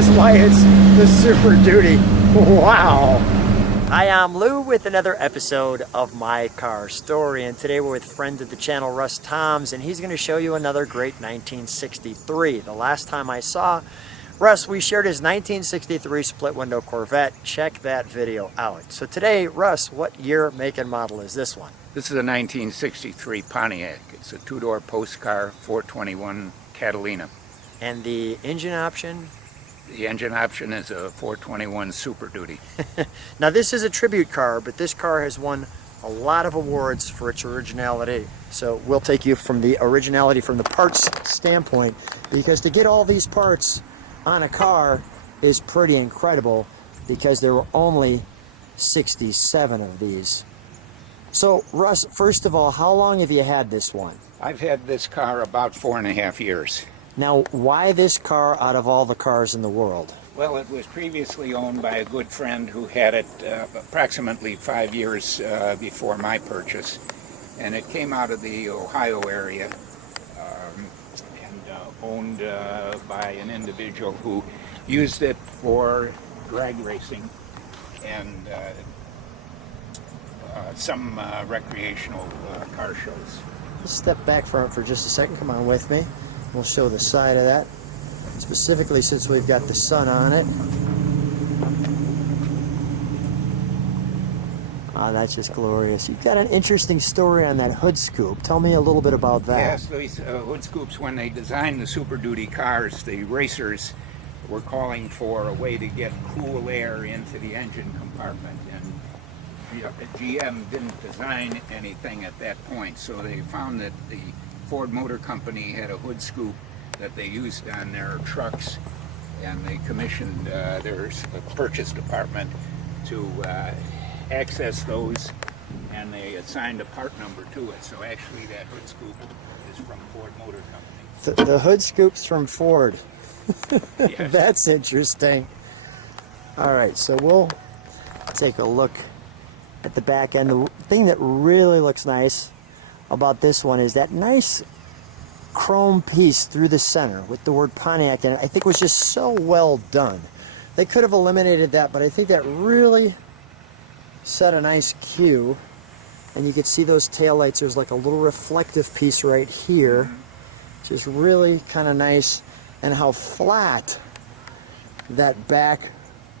is why it's the Super Duty. Wow. Hi, I'm Lou with another episode of My Car Story, and today we're with friend of the channel, Russ Toms, and he's going to show you another great 1963. The last time I saw Russ, we shared his 1963 split window Corvette. Check that video out. So today, Russ, what year, make, and model is this one? This is a 1963 Pontiac. It's a two-door postcar 421 Catalina. And the engine option? The engine option is a 421 Super Duty. Now this is a tribute car, but this car has won a lot of awards for its originality. So we'll take you from the originality from the parts standpoint, because to get all these parts on a car is pretty incredible, because there were only 67 of these. So Russ, first of all, how long have you had this one? I've had this car about 4.5 years. Now, why this car out of all the cars in the world? Well, it was previously owned by a good friend who had it approximately 5 years before my purchase. And it came out of the Ohio area and owned by an individual who used it for drag racing and some recreational car shows. Let's step back from it for just a second. Come on with me. We'll show the side of that, specifically since we've got the sun on it. Oh, that's just glorious. You've got an interesting story on that hood scoop. Tell me a little bit about that. Yes, these hood scoops, when they designed the Super Duty cars, the racers were calling for a way to get cool air into the engine compartment. And GM didn't design anything at that point, so they found that the Ford Motor Company had a hood scoop that they used on their trucks, and they commissioned their purchase department to access those, and they assigned a part number to it. So actually that hood scoop is from Ford Motor Company. The hood scoop's from Ford. Yes. That's interesting. All right, so we'll take a look at the back end. The thing that really looks nice about this one is that nice chrome piece through the center with the word Pontiac in it. I think was just so well done. They could have eliminated that, but I think that really set a nice cue. And you can see those taillights. There's like a little reflective piece right here, which is really kind of nice, and how flat that back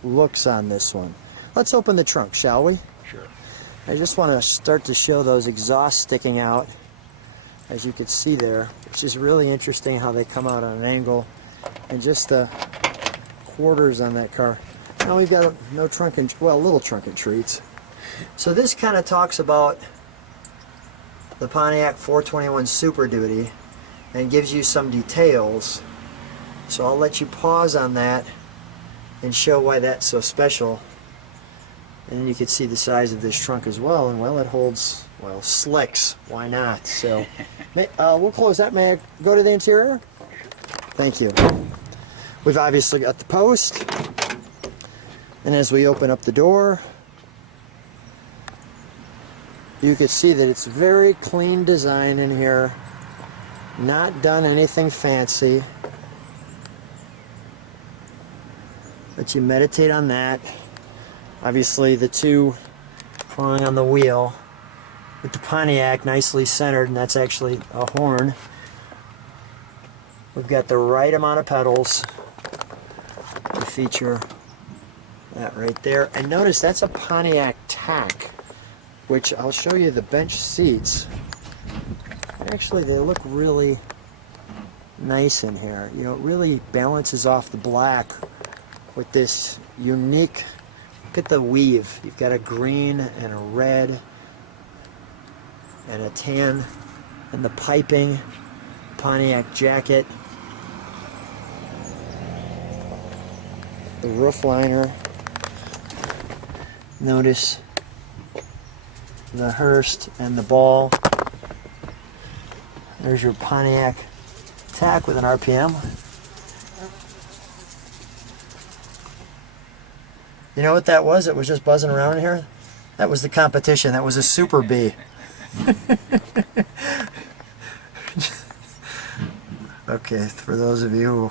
looks on this one. Let's open the trunk, shall we? Sure. I just want to start to show those exhausts sticking out, as you can see there, which is really interesting how they come out on an angle, and just the quarters on that car. Now we've got no trunk and, well, little trunk and treats. So this kind of talks about the Pontiac 421 Super Duty and gives you some details. So I'll let you pause on that and show why that's so special. And you can see the size of this trunk as well, and well, it holds, well, slicks. Why not? So we'll close that. May I go to the interior? Thank you. We've obviously got the post, and as we open up the door, you can see that it's very clean design in here, not done anything fancy. Let you meditate on that. Obviously the two prong on the wheel with the Pontiac nicely centered, and that's actually a horn. We've got the right amount of pedals to feature that right there. And notice that's a Pontiac tack, which I'll show you the bench seats. Actually, they look really nice in here. You know, it really balances off the black with this unique. Look at the weave. You've got a green and a red and a tan, and the piping, Pontiac jacket, the roof liner. Notice the Hearst and the ball. There's your Pontiac tack with an RPM. You know what that was? It was just buzzing around in here. That was the competition. That was a Super B. Okay, for those of you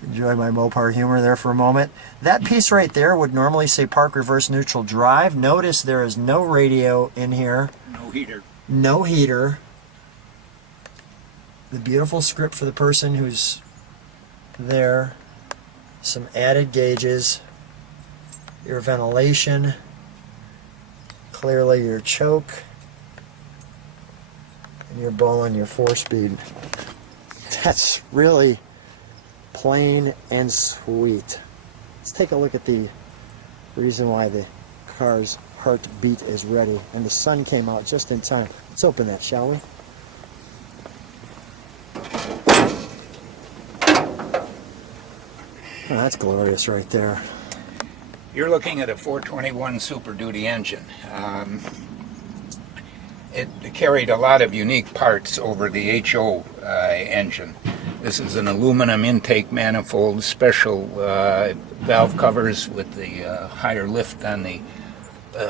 who Enjoy my Mopar humor there for a moment. That piece right there would normally say park, reverse, neutral, drive. Notice there is no radio in here. No heater. No heater. The beautiful script for the person who's there. Some added gauges. Your ventilation. Clearly your choke. And your ball and your 4-speed. That's really plain and sweet. Let's take a look at the reason why the car's heartbeat is ready. And the sun came out just in time. Let's open that, shall we? Oh, that's glorious right there. You're looking at a 421 Super Duty engine. It carried a lot of unique parts over the HO engine. This is an aluminum intake manifold, special valve covers with the higher lift on the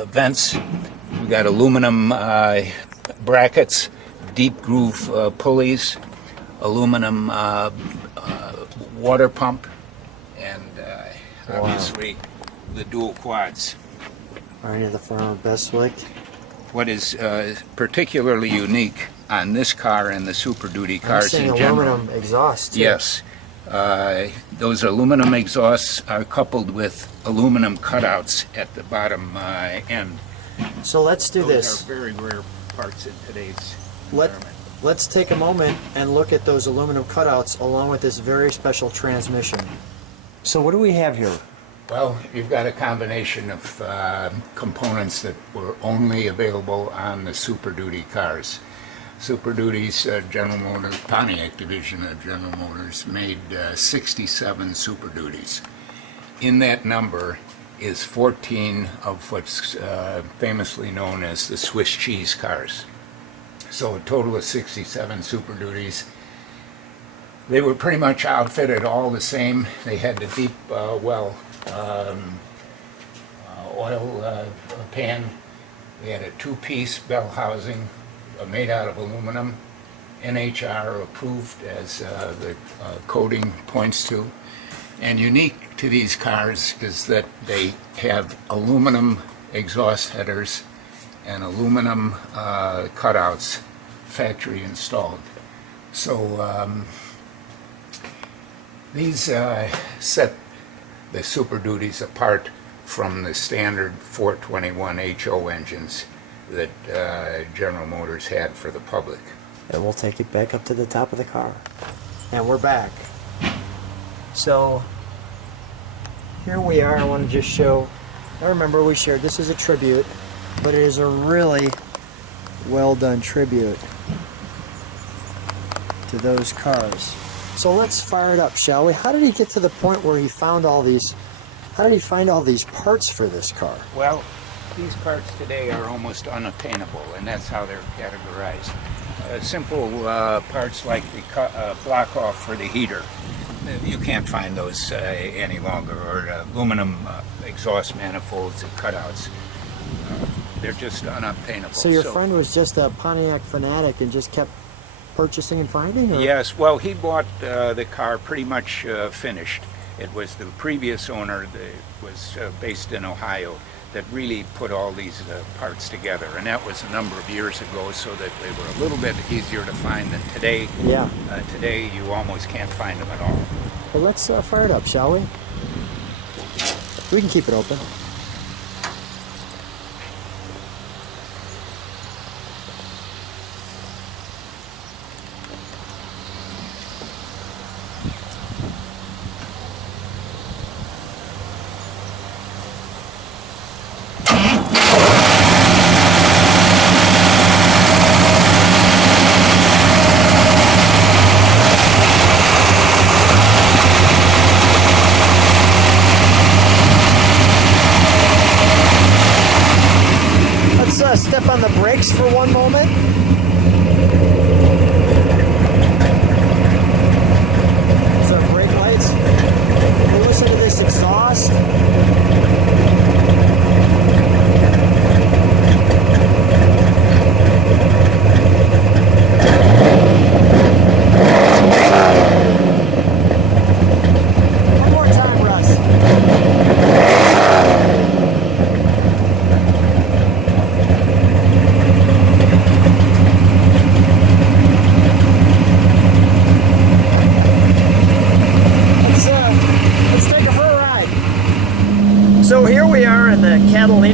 vents. We've got aluminum brackets, deep groove pulleys, aluminum water pump, and obviously the dual quads. Are any of the front best slick? What is particularly unique on this car and the Super Duty I'm cars seeing in general. aluminum exhaust too. Yes. Those aluminum exhausts are coupled with aluminum cutouts at the bottom end. So let's do Those this. are very rare parts in today's Let, environment. let's take a moment and look at those aluminum cutouts along with this very special transmission. So what do we have here? Well, you've got a combination of components that were only available on the Super Duty cars. Super Duty's General Motors, Pontiac division of General Motors made 67 Super Duties. In that number is 14 of what's famously known as the Swiss cheese cars. So a total of 67 Super Duties. They were pretty much outfitted all the same. They had the deep well oil pan. They had a two-piece bell housing made out of aluminum, NHR approved, as the coating points to. And unique to these cars is that they have aluminum exhaust headers and aluminum cutouts, factory installed. So these set the Super Duties apart from the standard 421 HO engines that General Motors had for the public. And we'll take it back up to the top of the car. And we're back. So here we are. I want to just show, I remember we shared this is a tribute, but it is a really well done tribute to those cars. So let's fire it up, shall we? How did he get to the point where he found all these, how did he find all these parts for this car? Well, these parts today are almost unattainable, and that's how they're categorized. Simple parts like the block off for the heater. You can't find those any longer, or aluminum exhaust manifolds and cutouts. They're just unobtainable. So your friend was just a Pontiac fanatic and just kept purchasing and finding? Or? Yes, well, he bought the car pretty much finished. It was the previous owner that was based in Ohio that really put all these parts together, and that was a number of years ago, so that they were a little bit easier to find than today. Yeah. Today you almost can't find them at all. Well, let's fire it up, shall we? We can keep it open.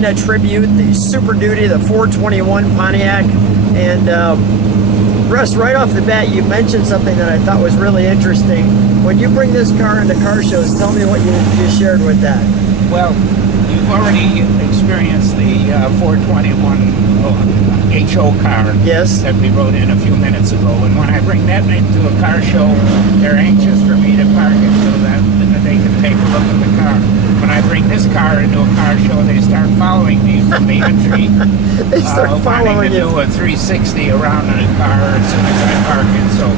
Catalina Tribute, the Super Duty, the 421 Pontiac. And Russ, right off the bat, you mentioned something that I thought was really interesting. When you bring this car into car shows, tell me what you shared with that. Well, you've already experienced the 421 HO car Yes. that we rode in a few minutes ago. And when I bring that into a car show, they're anxious for me to park it so that they can take a look at the car. When I bring this car into a car show, they start following me from the entry. They start following wanting to you. do a 360 around in a car as soon as I park it. So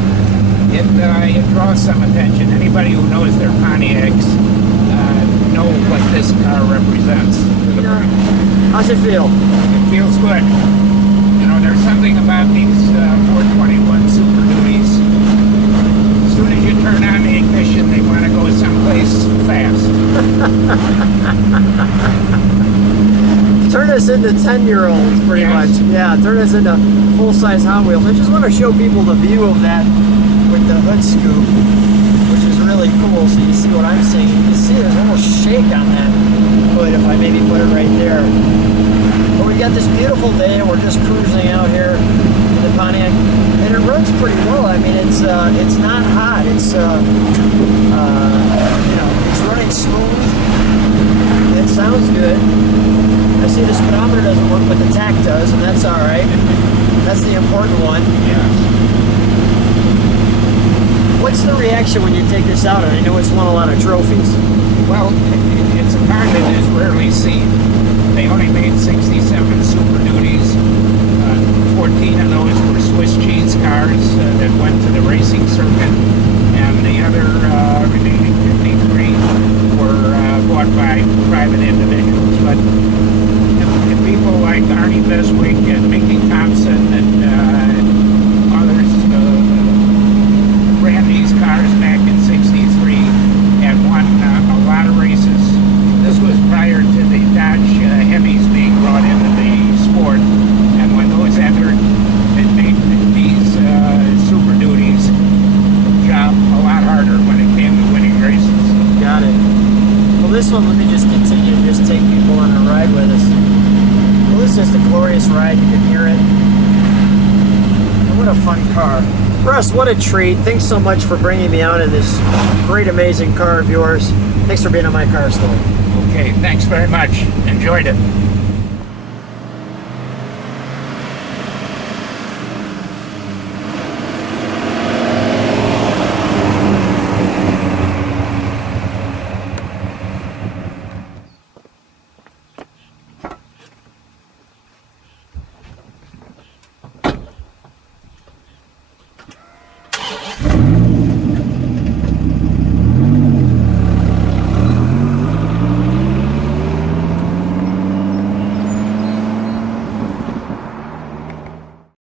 it draws some attention. Anybody who knows their Pontiacs know what this car represents. How's it feel? It feels good. You know, there's something about these 421 Super Duties. As soon as you turn on the ignition, they want to go someplace fast. Turn us into 10-year-olds, pretty Yes. much. Yeah, turn us into full-size Hot Wheels. I just want to show people the view of that with the hood scoop, which is really cool. So you see what I'm seeing. You can see there's a little shake on that hood if I maybe put it right there. But we got this beautiful day, and we're just cruising out here in the Pontiac, and it runs pretty well. I mean, it's not hot. It's it's running smooth. It sounds good. I see the speedometer doesn't work, but the tach does, and that's all right. That's the important one. Yeah. What's the reaction when you take this out? And I know it's won a lot of trophies. Well, it's a car that is rarely seen. They only made 67 Super Duties. 14 of those were Swiss cheese cars that went to the racing circuit, and the other remaining 53 were bought by private individuals. But if people like Arnie Beswick and Mickey Thompson and others ran these cars back in '63 and won a lot of races. This was prior to the Dodge Hemis being brought into the sport, and when those entered, it made these Super Duties job a lot harder when it came to winning races. Got it. Well, this one, let me just continue to just take people on a ride with us. Well, this is just a glorious ride. You can hear it. And what a fun car. Russ, what a treat. Thanks so much for bringing me out in this great, amazing car of yours. Thanks for being on my car story. Okay, thanks very much. Enjoyed it.